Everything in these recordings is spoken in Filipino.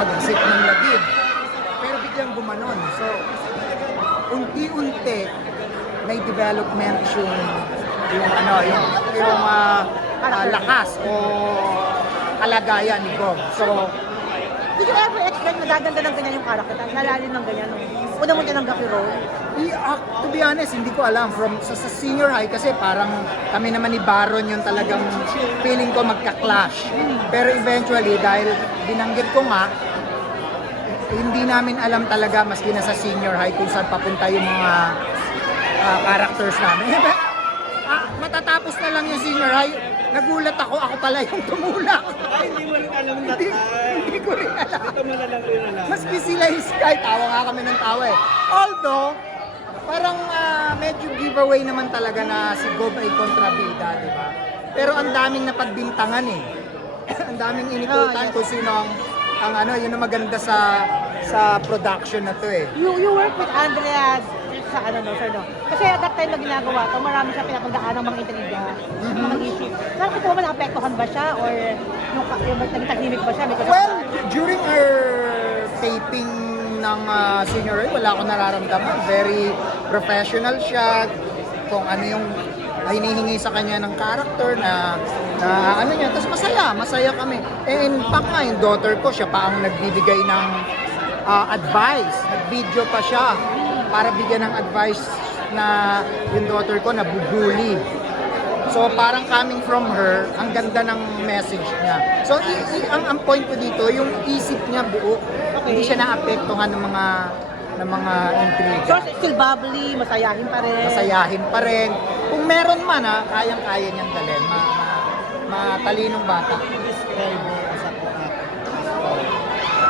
pag-isip ng lagid. Pero biglang gumanon. So, unti-unti may development yung lakas o kalagayan ni Gob. So, Did you ever expect na gaganda ng ganyan yung character? Nalalim ng ganyan? Una mo tinanggap yung role? to be honest, hindi ko alam. Sa senior high kasi parang kami naman ni Baron yung talagang feeling ko magka-clash. Pero eventually, dahil binanggit ko nga, hindi namin alam talaga maski na sa senior high kung saan papunta yung mga characters namin. Matatapos na lang yung senior high, nagulat ako pala yung tumulak. Ay, hindi mo rin alam na Hindi ko rin alam. Ito mo na lang rin alam. Maski sila yung Sky, tawa nga kami ng tawa eh. Although, parang medyo giveaway naman talaga na si Gob ay kontrabida, di ba? Pero ang daming napagbintangan eh. Ang daming inikutan kung sino yun ang maganda sa production na to eh. You work with Andrea sa Kasi at that time na ginagawa to, marami siya pinapagdaan ng mga intriga, mga issue. Nakita mo ba naapektuhan ba siya or yung naging tahimik ba siya? Well, during our taping ng senior high, wala akong nararamdaman. Very professional siya. Kung ano yung hinihingi sa kanya ng character na ano niya. Tapos masaya kami. In fact nga, yung daughter ko, siya pa ang nagbibigay ng advice. Nag-video pa siya para bigyan ng advice na yung daughter ko na bubuli. So parang coming from her, ang ganda ng message niya. So ang point ko dito, yung isip niya buo, hindi siya naapektuhan ng mga intriga. So still bubbly, masayahin pa rin. Masayahin pa rin. Kung meron man kayang-kaya niyang dalhin. Matalinong bata.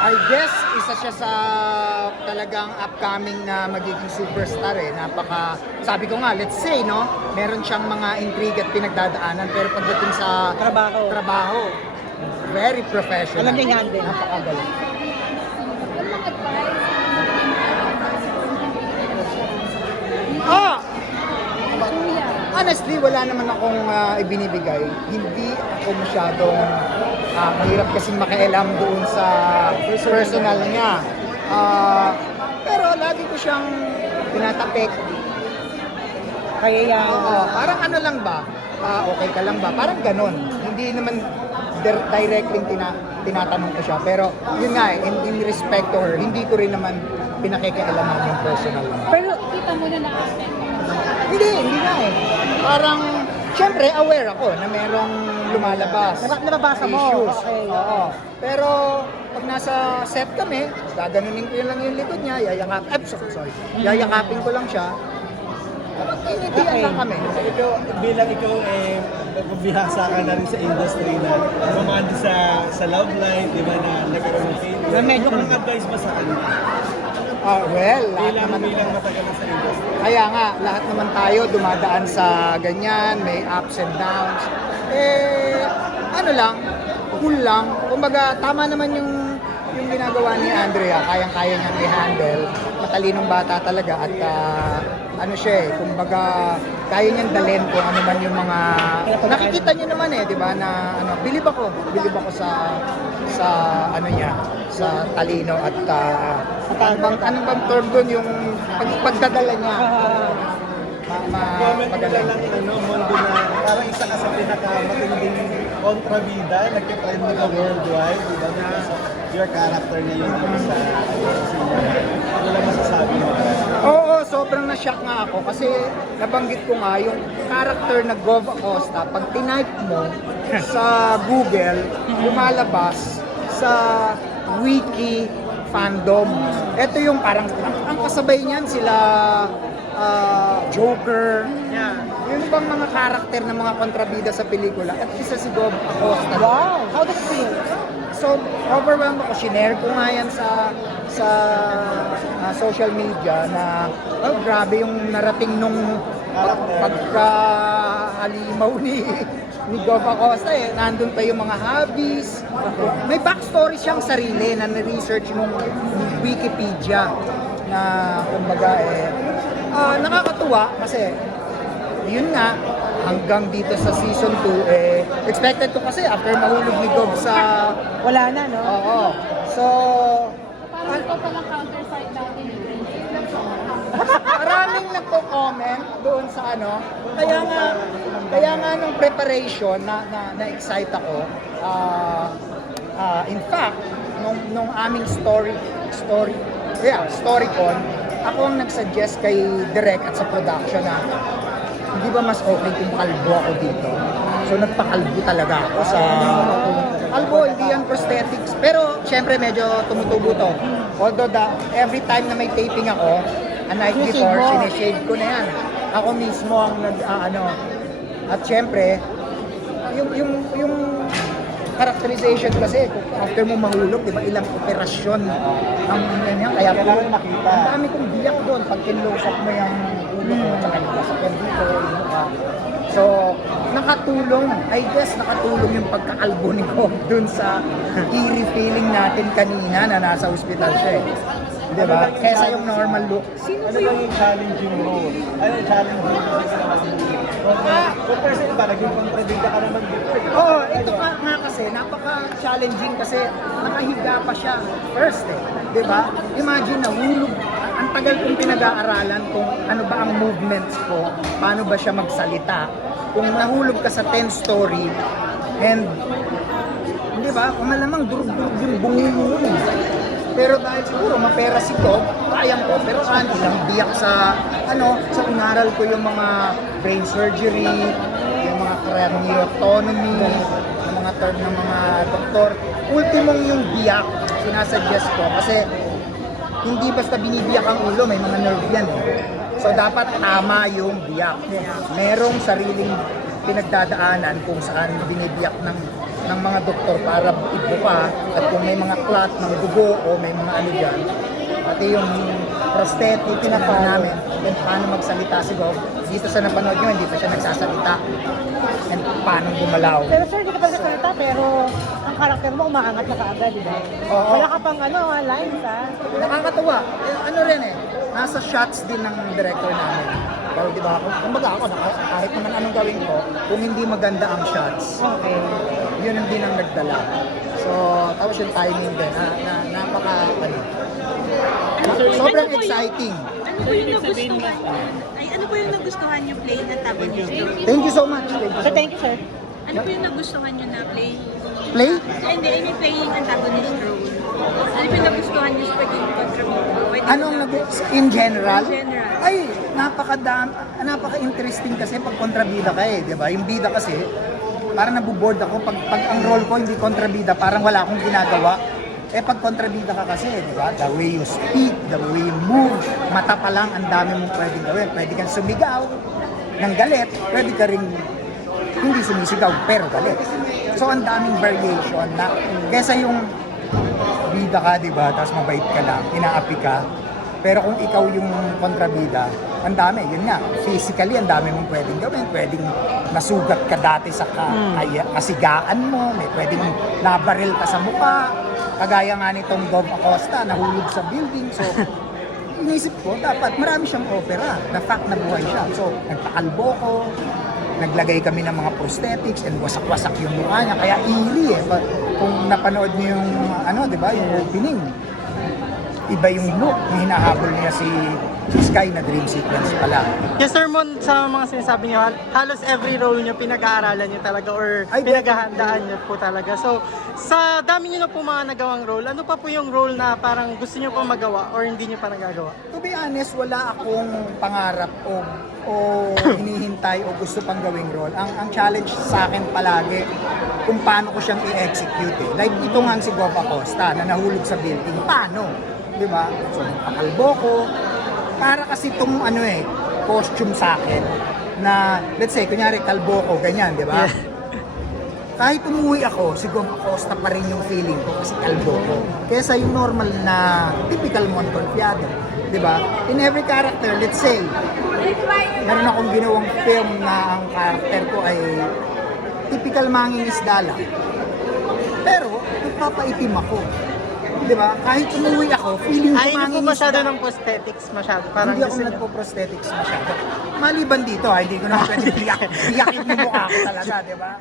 I guess isa siya sa talagang upcoming na magiging superstar eh. Sabi ko nga, let's say, no, meron siyang mga intrigue at pinagdadaanan, pero pagdating sa trabaho, very professional. Alam niya yung handle. Napakagaling. Honestly, wala naman akong ibinibigay. Hindi ako masyadong mahirap kasing makialam doon sa personal niya. Pero lagi ko siyang tinatapik. Kaya Parang ano lang ba? Okay ka lang ba? Parang ganon. Hindi naman directly tinatanong ko siya. Pero yun nga in respect to her, hindi ko rin naman pinakikialaman yung personal niya. Pero Kita mo na na-attend. Hindi nga eh. Parang, syempre, aware ako na merong lumalabas. Nababasa mo? Issues. Okay. Oo. Pero, pag nasa set kami, gaganunin ko lang yung likod niya, yayakapin ko lang siya. Magkingitian lang kami. Ikaw, bilang ikaw bihasa ka na rin sa industry na kumandi sa Love Life, di ba, na nagkaroon ng failure. Anong advice mo sa kanila? Well, lahat naman. Bilang matagal na sa industry. Kaya nga, lahat naman tayo dumadaan sa ganyan, may ups and downs. Cool lang. Kumbaga, tama naman yung ginagawa ni Andrea, kayang-kaya niyang i-handle. Matalinong bata talaga at kumbaga, kaya niyang dalhin kung ano man yung mga nakikita niyo naman di ba, na bilib ako sa niya, sa talino at anong bang term doon, yung pagdadala niya. Comment nila lang mundo na parang isa ka sa pinakamatinding kontrabida, nagka-trend ka worldwide, di ba? Because of your character na yun sa ano lang masasabi mo? Oo, sobrang na-shock nga ako kasi nabanggit ko nga yung character na Gov Acosta, pag tinype mo sa Google, lumalabas sa wiki fandom. Ito yung parang ang kasabay niyan sila Joker. Yun bang mga karakter ng mga kontrabida sa pelikula at isa si Gov Acosta. wow, how does it feel? So, overwhelmed ako. Shinare ko nga yan sa social media na grabe yung narating nung pagka-halimaw ni Gov Acosta nandun pa yung mga hobbies. May backstory siyang sarili na na-research nung Wikipedia na kumbaga nakakatuwa kasi yun nga hanggang dito sa season 2 expected ko kasi after mahulog ni Gov sa Wala na, no? Oo. So, Parang ito palang counter-side natin. maraming nagko-comment doon sa ano. Kaya nga nung preparation na excite ako. In fact, nung aming StoryCon, ako ang nagsuggest kay Direk at sa production na hindi ba mas okay kung kalbo ako dito. So nagpakalbo talaga ako sa kalbo, hindi yan prosthetics. Pero syempre medyo tumutubo to. Although every time na may taping ako, a night before, sinishade ko na yan. Ako mismo ang at syempre, yung characterization kasi, after mo mahulog, di ba, ilang operasyon ang ganyan. Kaya Kailangan makita. ang dami kong biyak doon pag kinlose up mo yung ulo ko, tsaka yung kasakyan dito, yung mukha. So, nakatulong yung pagkakalbo ni Cobb dun sa eerie feeling natin kanina na nasa ospital siya eh. Di ba? Kesa yung normal look. Ano ba yung challenging role? Ano yung challenging role sa compare sa iba, naging contradict ka naman dito. Oo, ito nga kasi, napaka-challenging kasi nakahiga pa siya first eh. Di ba? Imagine, nahulog. Ang tagal kong pinag-aaralan kung ano ba ang movements ko, paano ba siya magsalita. Kung nahulog ka sa 10 story, and, di ba, malamang durug-durug yung bungo mo. Pero dahil siguro mapera si Cobb, kayang operahan, ilang biyak sa sa inaral ko yung mga brain surgery, yung mga craniotomy, yung mga term ng mga doktor. Ultimong yung biyak, sinasuggest ko kasi hindi basta binibiyak ang ulo, may mga nerve yan eh. So dapat tama yung biyak. Merong sariling pinagdadaanan kung saan binibiyak ng mga doktor para ibuka at kung may mga clot ng dugo o may mga ano dyan. Pati yung prosthetic tinapa namin and paano magsalita si Cobb. Dito sa napanood nyo, hindi pa siya nagsasalita. And paano gumalaw. Pero sir, hindi ka pa nagsalita, pero ang karakter mo umaangat na kaagad, di ba? Oo. Wala ka pang lines, ha? Nakakatawa. Ano rin eh, nasa shots din ng director namin. Pero di ba, kumbaga ako, kahit naman anong gawin ko, kung hindi maganda ang shots, Okay. yun ang din ang nagdala. So, tapos yung timing din, sobrang exciting. Ano po yung nagustuhan? Ano po yung nagustuhan yung play na antagonist role? Thank you so much. So, thank you, sir. Ano po yung nagustuhan nyo na play? Play? Hindi, I mean playing antagonist role. Ano po yung nagustuhan nyo sa pagiging contributor? Anong in general? In general. Ay, napaka-interesting kasi pag kontrabida ka eh, di ba? Yung bida kasi, parang nabuboard ako. Pag ang role ko hindi kontrabida, parang wala akong ginagawa. Eh pag kontrabida ka kasi, di ba? The way you speak, the way you move, mata pa lang, ang dami mong pwedeng gawin. Pwede kang sumigaw ng galit, pwede ka rin hindi sumisigaw, pero galit. So ang daming variation na, kesa yung bida ka, di ba? Tapos mabait ka lang, inaapi ka. Pero kung ikaw yung kontrabida, ang dami, yun nga, physically, ang dami mong pwedeng gawin. Pwedeng nasugat ka dati sa kasigaan mo, may pwedeng nabaril ka sa mukha. Kagaya nga nitong Dov Acosta, nahulog sa building. So, inisip ko, dapat marami siyang opera. The fact na buhay siya. So, nagpakalbo ko, naglagay kami ng mga prosthetics and wasak-wasak yung mukha niya. Kaya eerie eh. But, kung napanood niyo yung, di ba, yung opening, iba yung look na hinahabol niya si Sky na dream sequence pala. Yes, sir, Mon, sa mga sinasabi niyo, halos every role niyo pinag-aaralan niyo talaga or pinaghahandaan niyo po talaga. So, sa dami niyo na po mga nagawang role, ano pa po yung role na parang gusto niyo pang magawa or hindi niyo pa nagagawa? To be honest, wala akong pangarap o hinihintay o gusto pang gawing role. Ang challenge sa akin palagi kung paano ko siyang i-execute eh. Like ito nga si Dov Acosta na nahulog sa building. Paano? Di ba? So, nagpakalbo ko. Para kasi itong costume sa akin na, let's say, kunyari kalbo ko, ganyan, di ba? Kahit umuwi ako, si Dov Acosta pa rin yung feeling ko kasi kalbo ko. Kesa yung normal na typical Montgolfiado, di ba? In every character, let's say, meron akong ginawang film na ang character ko ay typical mangingisda lang. Pero, nagpapaitim ako. Di ba? Kahit umuwi ako, feeling ko Ay, hindi po masyado mangingisda. ng prosthetics masyado. Parang Hindi ako gusto niyo. nagpo-prosthetics masyado. Maliban dito, hindi ko naman pwede biyakin yung mukha ko talaga, di ba?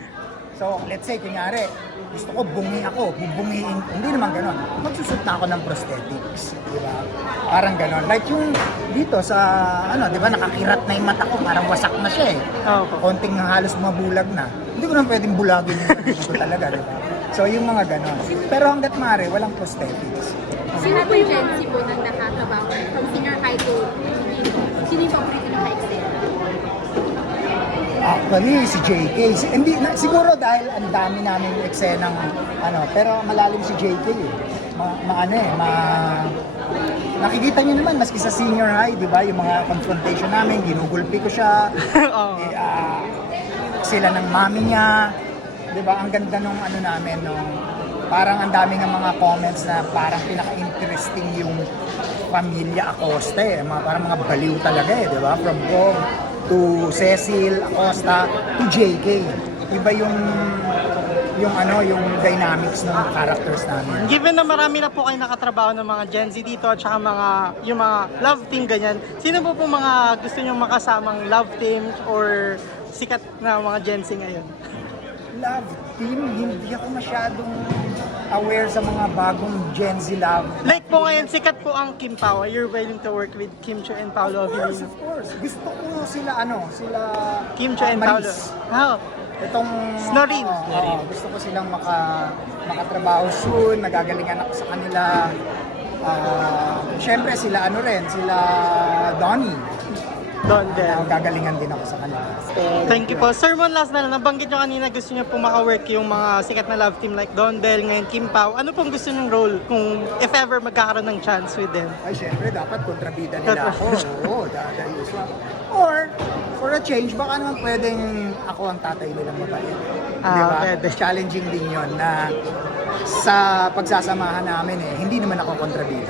So, let's say, kunyari, gusto ko bungi ako, bubungiin, hindi naman ganon. Magsusot na ako ng prosthetics, di ba? Parang ganon. Like yung dito sa, ano, di ba, nakakirat na yung mata ko, parang wasak na siya eh. Opo. Konting halos mabulag na. Hindi ko naman pwedeng bulagin yung sarili ko talaga, di ba? So, yung mga ganon. Pero hanggat maaari, walang prosthetics. Sino po yung agency po nang nakakabaho from senior high to sino yung paborito ng ka-excel? Actually, si JK. Hindi, siguro dahil ang dami namin eksenang ano, pero malalim si JK eh. Nakikita niyo naman, maski sa senior high, di ba, yung mga confrontation namin, ginugulpi ko siya. Oo. Sila ng mami niya, di ba, ang ganda nung ano namin, nung parang ang dami ng mga comments na parang pinaka-interesting yung pamilya Acosta eh. Parang mga baliw talaga eh, di ba? From Bob to Cecil Acosta to JK. Iba yung dynamics ng characters namin. Given na marami na po kayo nakatrabaho ng mga Gen Z dito at saka yung mga love team ganyan, sino po mga gusto nyo makasamang love team or sikat na mga Gen Z ngayon? Love team, hindi ako masyadong aware sa mga bagong Gen Z love. Like po ngayon, sikat po ang Kim Pao. You're willing to work with Kim Cho and Paolo Of Avellino? course. Gusto ko sila Kim Cho and Paolo. Maris. Oh, Itong Snorin. gusto ko silang makatrabaho soon, nagagalingan ako sa kanila. Syempre sila sila Donnie. Don Del. Gagalingan din ako sa kanila. Thank you po. Sir, one last na lang. Nabanggit nyo kanina gusto nyo po maka-work yung mga sikat na love team like Don Del, ngayon Kim Pao. Ano pong gusto nyong role kung if ever magkakaroon ng chance with them? Ay, syempre, dapat kontrabida nila ako. Oo, dadayos. Or, for a change, baka naman pwedeng ako ang tatay nilang mabait. Diba? Pwede. Challenging din yon na sa pagsasamahan namin hindi naman ako kontrabida.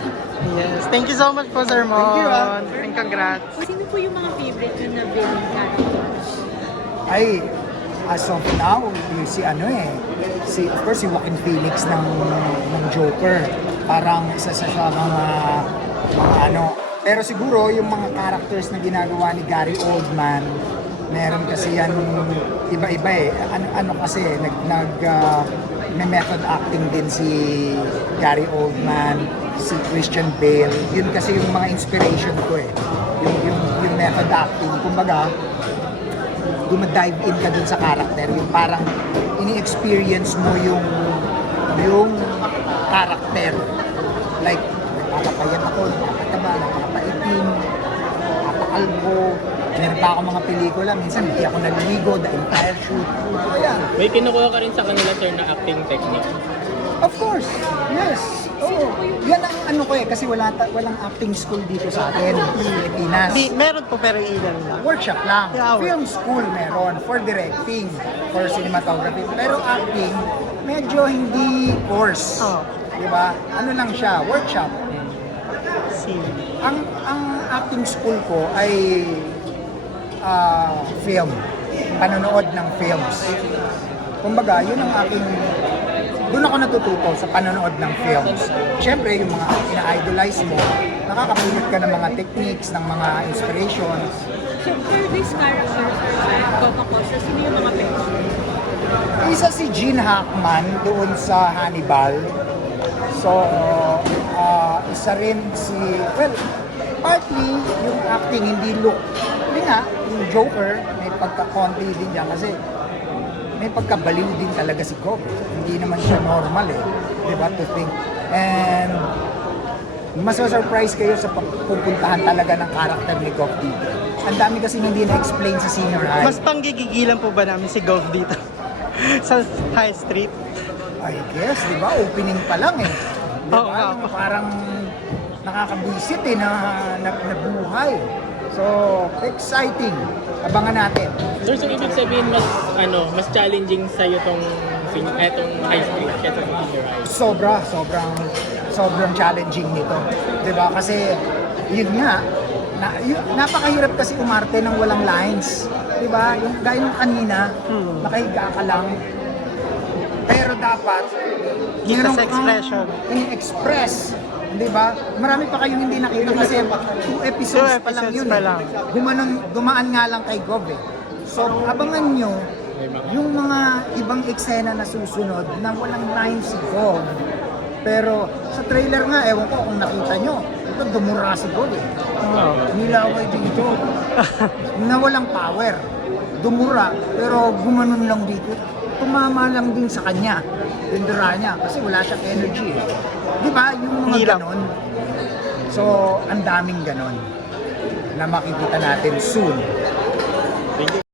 Yes. Thank you so much po, Sir Mon. Thank you, And congrats. Sino po yung mga favorite yun na villain characters? Ay, as of now, of course, si Joaquin Phoenix ng Joker. Parang isa sa siya mga pero siguro yung mga characters na ginagawa ni Gary Oldman, meron kasi yan iba-iba eh. Kasi may method acting din si Gary Oldman, si Christian Bale. Yun kasi yung mga inspiration ko eh. Yung method acting. Kumbaga, dumadive in ka dun sa character. Yung parang ini-experience mo yung character. Like, napapayat ako, napapataba, napapaitim, napakalbo. Meron pa ako mga pelikula, minsan hindi ako naliligo, the entire shoot. Ayan. May kinukuha ka rin sa kanila, sir, na acting technique? Of course, yes. Oo. Yan ang kasi walang acting school dito sa atin, sa Pilipinas. Meron po pero ilan lang. Workshop lang. Yeah, Film school meron for directing, for cinematography. Pero acting, medyo hindi course. Oh. Diba? Ano lang siya, workshop. See. Ang acting school ko ay film, panonood ng films. Kumbaga, yun ang doon ako natututo sa panonood ng films. Siyempre, yung mga ina-idolize mo, nakakapulot ka ng mga techniques, ng mga inspirations. So, for this character, Coca Costa, sino yung mga pwede? Isa si Gene Hackman doon sa Hannibal. So, isa rin partly yung acting, hindi look. Hindi nga, yung Joker, may pagka-konti din dyan kasi may pagkabaliw din talaga si Gob. Hindi naman siya normal diba, to think. And mas surprise kayo sa pupuntahan talaga ng character ni Gob dito. Ang dami kasi hindi na-explain sa senior high. Mas panggigigilan po ba namin si Gov dito? Sa High Street? I guess, di ba? Opening pa lang Diba? Oo nga po. Parang nakakabwisit na buhay. So, exciting. Abangan natin. Sir, so ibig sabihin mas challenging sa iyo tong High Street kaysa sa Senior High? Sobrang challenging nito. 'Di ba? Kasi yun nga, napakahirap kasi umarte ng walang lines. 'Di ba? Yung gaya ng kanina, nakahiga ka lang. Pero dapat Kita meron sa kang expression. in-express. Di ba? Marami pa kayong hindi nakita kasi 2 episodes pa lang yun. pa lang. Dumaan nga lang kay Gob So, abangan nyo May mga... Yung mga ibang eksena na susunod na walang line si Gov. Pero sa trailer nga, ewan ko kung nakita nyo, ito dumura si Gov eh. Nilaway dito. Na walang power. Dumura, pero gumanon lang dito. Tumama lang din sa kanya. Yung dura niya, kasi wala siyang energy eh. Di ba? Yung mga Hirap. ganon. So, ang daming ganon na makikita natin soon. Thank you.